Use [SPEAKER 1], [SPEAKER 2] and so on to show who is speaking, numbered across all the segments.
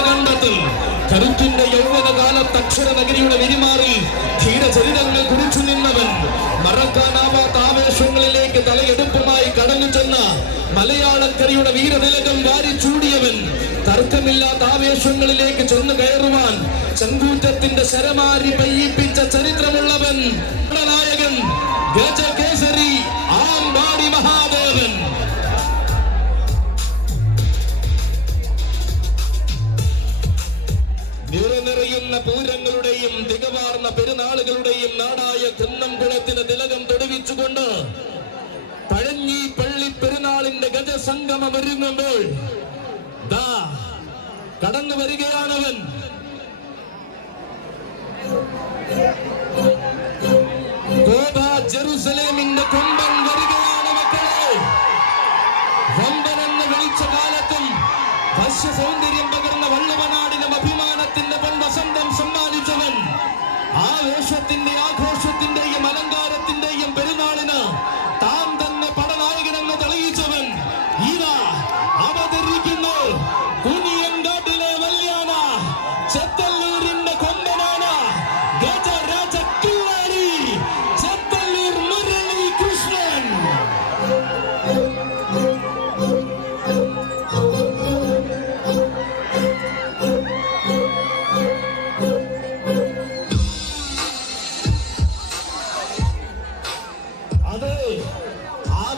[SPEAKER 1] കണ്ടെത്തൽ കരുത്തിന്റെ യൗവനകാലത്ത് അക്ഷര നഗരിയുടെ വിരിമാറി ധീരചരിതങ്ങൾ കുറിച്ചു നിന്നവൻ മറക്കാനാവാത്ത ആവേശങ്ങളിലേക്ക് തലയെടുപ്പുമായി കടന്നു ചെന്ന മലയാളക്കരയുടെ വീരതിലകം വാരി ചൂടിയവൻ തർക്കമില്ലാത്ത ആവേശങ്ങളിലേക്ക് ചെന്ന് കയറുവാൻ ചെങ്കൂറ്റത്തിന്റെ ശരമാരി പെയ്യിപ്പിച്ച ചരിത്രമുള്ളവൻ നിറനിറയുന്ന പൂരങ്ങളുടെയും തികവാർന്ന പെരുന്നാളുകളുടെയും നാടായ കുന്നംകുളത്തിന് തിലകം തൊടുവിച്ചുകൊണ്ട് പഴഞ്ഞി പള്ളി പെരുന്നാളിന്റെ ഗജസംഗമം ഒരുങ്ങുമ്പോൾ കടന്നു വരികയാണവൻ. ജെറുസലേമിന്റെ കൊമ്പൻ വരികയാണ് മക്കളെ. വമ്പനെന്ന് വിളിച്ച കാലത്തും ഭക്ഷ്യ സൗന്ദര്യം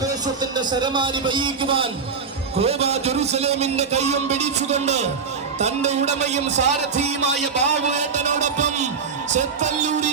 [SPEAKER 1] ആവേശത്തിന്റെ ശരമാരി പെയ്യിക്കുവാൻ കോബ ജെറുസലേമിന്റെ കയ്യും പിടിച്ചുകൊണ്ട് തന്റെ ഉടമയും സാരഥിയുമായ ബാബുവേട്ടനോടൊപ്പം ചെത്തല്ലൂരിന്റെ വല്യാന